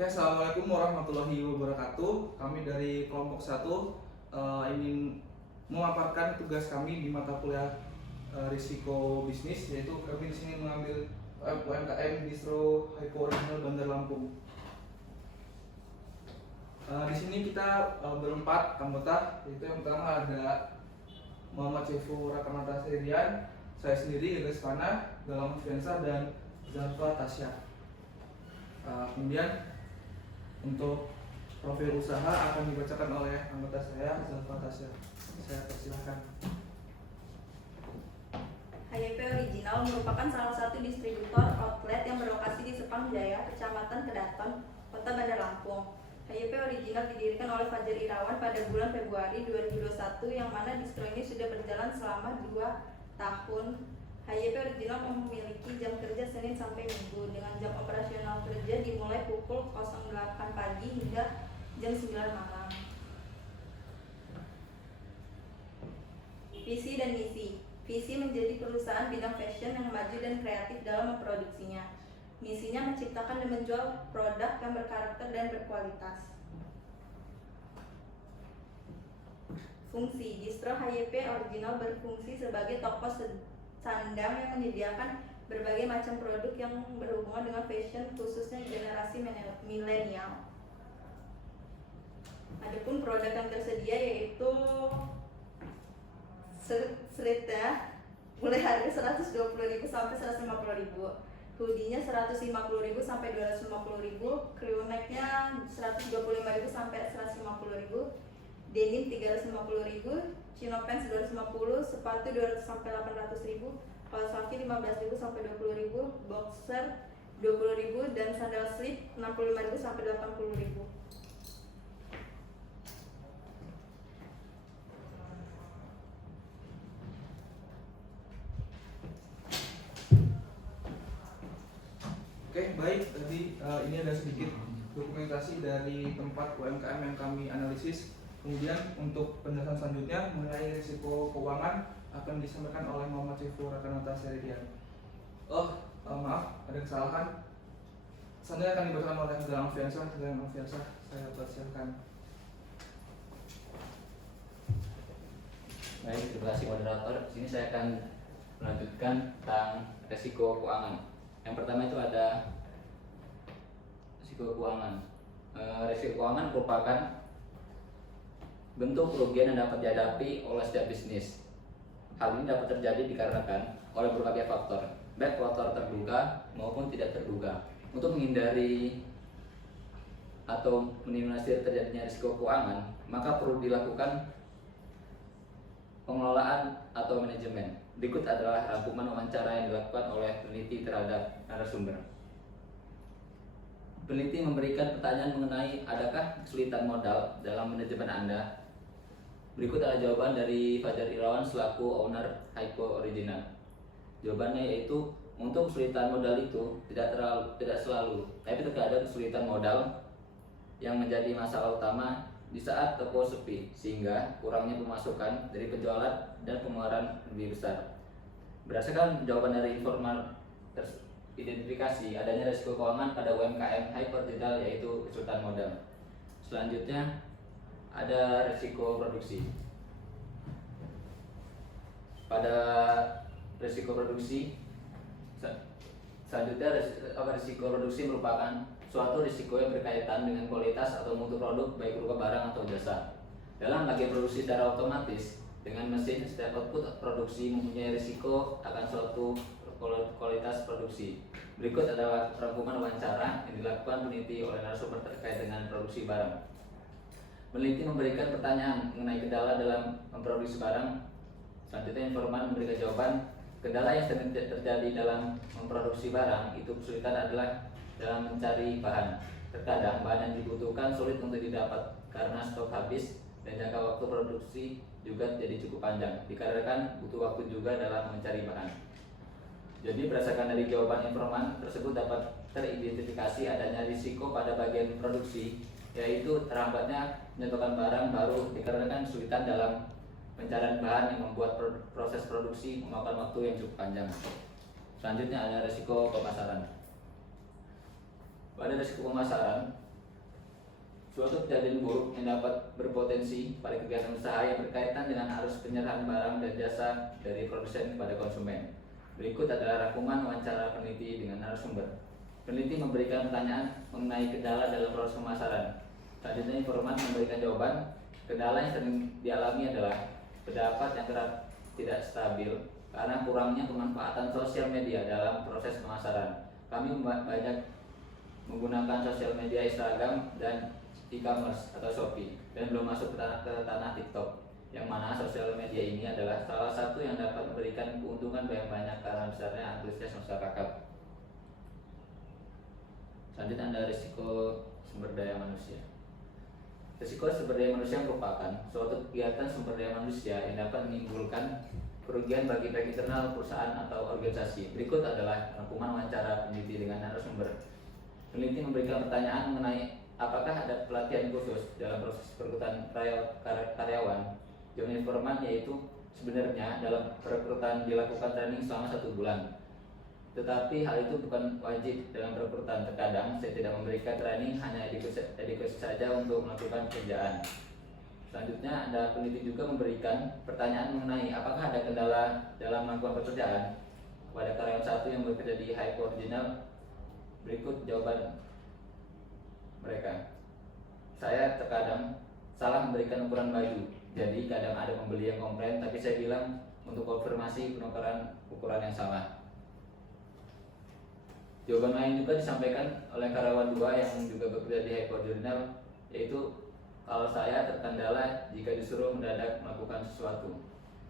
Oke, Assalamualaikum warahmatullahi wabarakatuh. Kami dari kelompok 1 ingin memaparkan tugas kami di mata kuliah risiko bisnis, yaitu kami di sini mengambil UMKM Distro Hypo Regional Bandar Lampung. Di sini kita berempat anggota, yaitu yang pertama ada Muhammad Syefu Rakamata Serian, saya sendiri Gagas Fana, Galang Fiansa, dan Zalfa Tasya. Kemudian untuk profil usaha akan dibacakan oleh anggota saya, Zalfa Tasya. Saya persilahkan. HYP Original merupakan salah satu distributor outlet yang berlokasi di Sepang Jaya, Kecamatan Kedaton, Kota Bandar Lampung. HYP Original didirikan oleh Fajar Irawan pada bulan Februari 2021, yang mana distro ini sudah berjalan selama 2 tahun. HYP Original memiliki jam kerja Senin sampai Minggu dengan jam operasional kerja dimulai pukul 08 pagi hingga jam 9 malam. Visi dan misi. Visi menjadi perusahaan bidang fashion yang maju dan kreatif dalam memproduksinya. Misinya menciptakan dan menjual produk yang berkarakter dan berkualitas. Fungsi. Distro HYP Original berfungsi sebagai toko sandang yang menyediakan berbagai macam produk yang berhubungan dengan fashion, khususnya generasi milenial. Adapun produk yang tersedia yaitu sleeve-nya mulai harga 120.000 sampai 150.000, hoodie-nya 150.000 sampai 250.000, crew neck-nya 125.000 sampai 150.000, denim 350.000, chino pants 250, sepatu 200 sampai 800.000, kaos kaki 15.000 sampai 20.000, boxer 20.000, dan sandal slip 65.000 sampai 80.000. Oke, baik. Tadi ini ada sedikit dokumentasi dari tempat UMKM yang kami analisis. Kemudian untuk penjelasan selanjutnya mengenai risiko keuangan akan disampaikan oleh Muhammad Syefu Rakamata Serian. Maaf, ada kesalahan. Selanjutnya akan dibacakan oleh Galang Fiansa. Saya persilakan. Baik, terima kasih moderator. Di sini saya akan melanjutkan tentang risiko keuangan. Yang pertama itu ada risiko keuangan. Risiko keuangan merupakan bentuk kerugian yang dapat dihadapi oleh setiap bisnis. Hal ini dapat terjadi dikarenakan oleh berbagai faktor, baik faktor terduga maupun tidak terduga. Untuk menghindari atau minimalisir terjadinya risiko keuangan, maka perlu dilakukan pengelolaan atau manajemen. Berikut adalah rangkuman wawancara yang dilakukan oleh peneliti terhadap narasumber. Peneliti memberikan pertanyaan mengenai adakah kesulitan modal dalam manajemen Anda. Berikut adalah jawaban dari Fajar Irawan selaku owner Hypo Original. Jawabannya yaitu untuk kesulitan modal itu tidak selalu, tapi terkadang kesulitan modal yang menjadi masalah utama di saat toko sepi, sehingga kurangnya pemasukan dari penjualan dan pengeluaran lebih besar. Berdasarkan jawaban dari informal identifikasi adanya risiko keuangan pada UMKM Hypo Original yaitu kesulitan modal. Selanjutnya ada risiko produksi. Pada risiko produksi, selanjutnya risiko produksi merupakan suatu risiko yang berkaitan dengan kualitas atau mutu produk baik berupa barang atau jasa. Dalam bagian produksi secara otomatis dengan mesin, setiap output produksi mempunyai risiko akan suatu kualitas produksi. Berikut adalah rangkuman wawancara yang dilakukan peneliti oleh narasumber terkait dengan produksi barang. Peneliti memberikan pertanyaan mengenai kendala dalam memproduksi barang. Selanjutnya informan memberikan jawaban. Kendala yang sering terjadi dalam memproduksi barang itu kesulitan adalah dalam mencari bahan. Terkadang bahan yang dibutuhkan sulit untuk didapat karena stok habis dan jangka waktu produksi juga jadi cukup panjang. Dikarenakan butuh waktu juga dalam mencari bahan. Jadi berdasarkan dari jawaban informan tersebut dapat teridentifikasi adanya risiko pada bagian produksi, yaitu terhambatnya penyetokan barang baru dikarenakan kesulitan dalam pencarian bahan yang membuat proses produksi memakan waktu yang cukup panjang. Selanjutnya ada risiko pemasaran. Pada risiko pemasaran, Suatu kejadian buruk yang dapat berpotensi pada kegiatan usaha yang berkaitan dengan arus penyerahan barang dan jasa dari produsen kepada konsumen. Berikut adalah rangkuman wawancara peneliti dengan narasumber. Peneliti memberikan pertanyaan mengenai kendala dalam proses pemasaran. Selanjutnya informan memberikan jawaban. Kendala yang sering dialami adalah pendapat yang kerap tidak stabil karena kurangnya pemanfaatan sosial media dalam proses pemasaran. Kami banyak menggunakan sosial media Instagram dan e-commerce atau Shopee dan belum masuk ke tanah TikTok, yang mana sosial media ini adalah salah satu yang dapat memberikan keuntungan yang banyak karena besarnya antusias masyarakat. Selanjutnya ada risiko sumber daya manusia. Risiko sumber daya manusia merupakan suatu kegiatan sumber daya manusia yang dapat menimbulkan kerugian bagi baik internal perusahaan atau organisasi. Berikut adalah rangkuman wawancara peneliti dengan narasumber. Peneliti memberikan pertanyaan mengenai apakah ada pelatihan khusus dalam proses perekrutan karyawan. Jawaban informan yaitu sebenarnya dalam perekrutan dilakukan training selama 1 bulan. Tetapi hal itu bukan wajib dalam perekrutan. Terkadang saya tidak memberikan training, hanya edukasi saja untuk melakukan pekerjaan. Selanjutnya ada peneliti juga memberikan pertanyaan mengenai apakah ada kendala dalam melakukan pekerjaan kepada karyawan satu yang bekerja di Hypo Original. Berikut jawaban mereka. Saya terkadang salah memberikan ukuran baju, jadi kadang ada pembeli yang komplain, tapi saya bilang untuk konfirmasi penukaran ukuran yang salah. Jawaban lain juga disampaikan oleh karyawan 2 yang juga bekerja di Hypo Original, yaitu kalau saya terkendala jika disuruh mendadak melakukan sesuatu.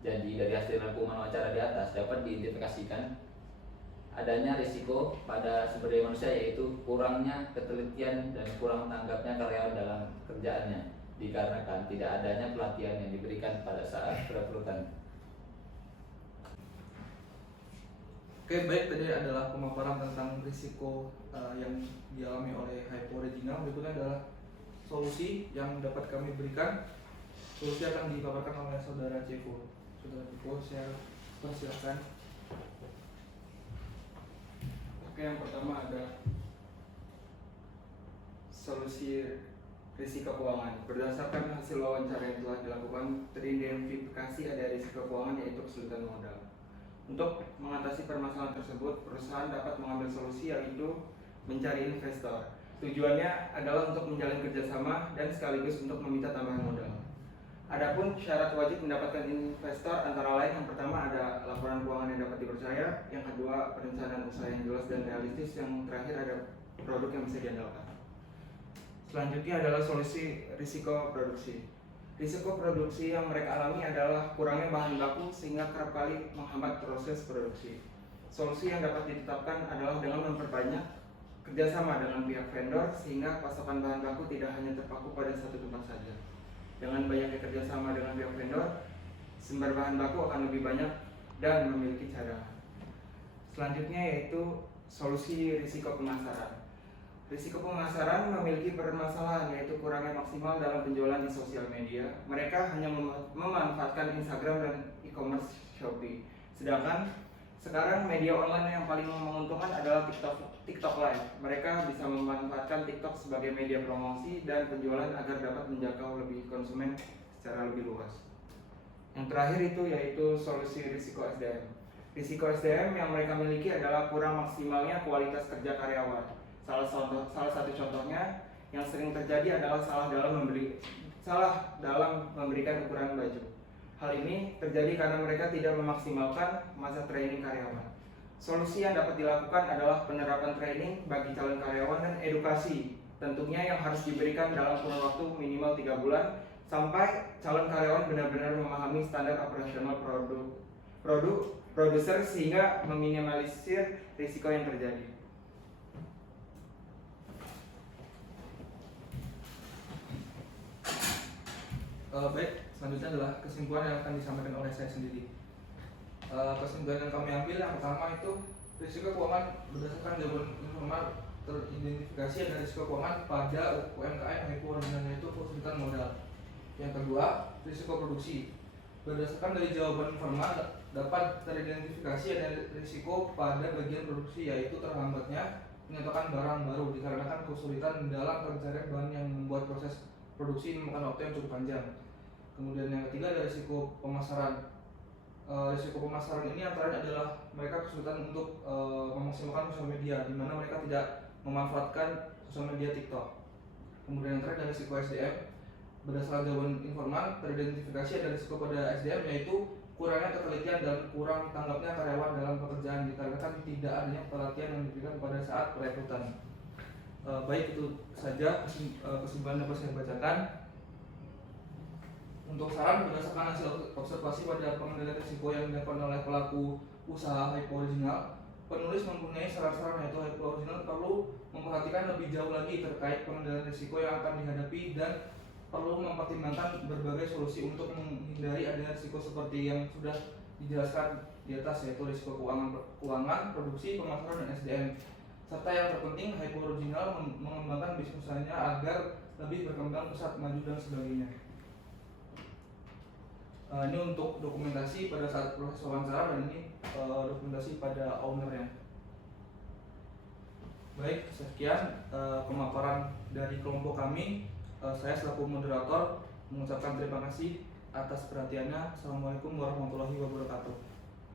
Jadi dari hasil rangkuman wawancara di atas dapat diidentifikasikan adanya risiko pada sumber daya manusia, yaitu kurangnya ketelitian dan kurang tanggapnya karyawan dalam kerjaannya dikarenakan tidak adanya pelatihan yang diberikan pada saat perekrutan. Oke, baik, tadi adalah pemaparan tentang risiko yang dialami oleh Hypo Original. Berikutnya adalah solusi yang dapat kami berikan. Solusi akan dipaparkan oleh Saudara Cevo. Saudara Cevo, saya persilakan. Oke, yang pertama ada solusi risiko keuangan. Berdasarkan hasil wawancara yang telah dilakukan, teridentifikasi ada risiko keuangan, yaitu kesulitan modal. Untuk mengatasi permasalahan tersebut, perusahaan dapat mengambil solusi, yaitu mencari investor. Tujuannya adalah untuk menjalin kerjasama dan sekaligus untuk meminta tambahan modal. Adapun syarat wajib mendapatkan investor antara lain, yang pertama ada laporan keuangan yang dapat dipercaya, yang kedua perencanaan usaha yang jelas dan realistis, yang terakhir ada produk yang bisa diandalkan. Selanjutnya adalah solusi risiko produksi. Risiko produksi yang mereka alami adalah kurangnya bahan baku sehingga kerap kali menghambat proses produksi. Solusi yang dapat ditetapkan adalah dengan memperbanyak kerjasama dengan pihak vendor sehingga pasokan bahan baku tidak hanya terpaku pada satu tempat saja. Dengan banyaknya kerjasama dengan pihak vendor, sumber bahan baku akan lebih banyak dan memiliki cadangan. Selanjutnya yaitu solusi risiko pemasaran. Risiko pemasaran memiliki permasalahan, yaitu kurangnya maksimal dalam penjualan di sosial media. Mereka hanya memanfaatkan Instagram dan e-commerce Shopee. Sedangkan sekarang media online yang paling menguntungkan adalah TikTok Live. Mereka bisa memanfaatkan TikTok sebagai media promosi dan penjualan agar dapat menjangkau lebih konsumen secara lebih luas. Yang terakhir itu yaitu solusi risiko SDM. Risiko SDM yang mereka miliki adalah kurang maksimalnya kualitas kerja karyawan. Salah satu contohnya yang sering terjadi adalah salah dalam memberikan ukuran baju. Hal ini terjadi karena mereka tidak memaksimalkan masa training karyawan. Solusi yang dapat dilakukan adalah penerapan training bagi calon karyawan dan edukasi, tentunya yang harus diberikan dalam kurun waktu minimal 3 bulan sampai calon karyawan benar-benar memahami standar operasional produser sehingga meminimalisir risiko yang terjadi. Baik, selanjutnya adalah kesimpulan yang akan disampaikan oleh saya sendiri. Kesimpulan yang kami ambil yang pertama itu risiko keuangan berdasarkan jawaban informal teridentifikasi ada risiko keuangan pada UMKM Hypo Original, yaitu kesulitan modal. Yang kedua, risiko produksi berdasarkan dari jawaban informal dapat teridentifikasi ada risiko pada bagian produksi, yaitu terhambatnya menyatakan barang baru dikarenakan kesulitan dalam pencarian bahan yang membuat proses produksi memakan waktu yang cukup panjang. Kemudian yang ketiga ada risiko pemasaran. Risiko pemasaran ini antaranya adalah mereka kesulitan untuk memaksimalkan sosial media, di mana mereka tidak memanfaatkan sosial media TikTok. Kemudian yang terakhir ada risiko SDM. Berdasarkan jawaban informal, teridentifikasi ada risiko pada SDM yaitu kurangnya ketelitian dan kurang tanggapnya karyawan dalam pekerjaan dikarenakan tidak adanya pelatihan yang diberikan pada saat perekrutan. Baik, itu saja kesimpulan dapat saya bacakan. Untuk saran berdasarkan hasil observasi pada pengendalian risiko yang dilakukan oleh pelaku usaha Hypo Original, penulis mempunyai saran-saran yaitu Hypo Original perlu memperhatikan lebih jauh lagi terkait pengendalian risiko yang akan dihadapi dan perlu mempertimbangkan berbagai solusi untuk menghindari adanya risiko seperti yang sudah dijelaskan di atas, yaitu risiko keuangan, produksi, pemasaran, dan SDM. Serta yang terpenting, Hypo Original mengembangkan bisnis usahanya agar lebih berkembang pesat, maju, dan sebagainya. Ini untuk dokumentasi pada saat proses wawancara dan ini dokumentasi pada ownernya. Baik, sekian pemaparan dari kelompok kami. Saya selaku moderator mengucapkan terima kasih atas perhatiannya. Assalamualaikum warahmatullahi wabarakatuh.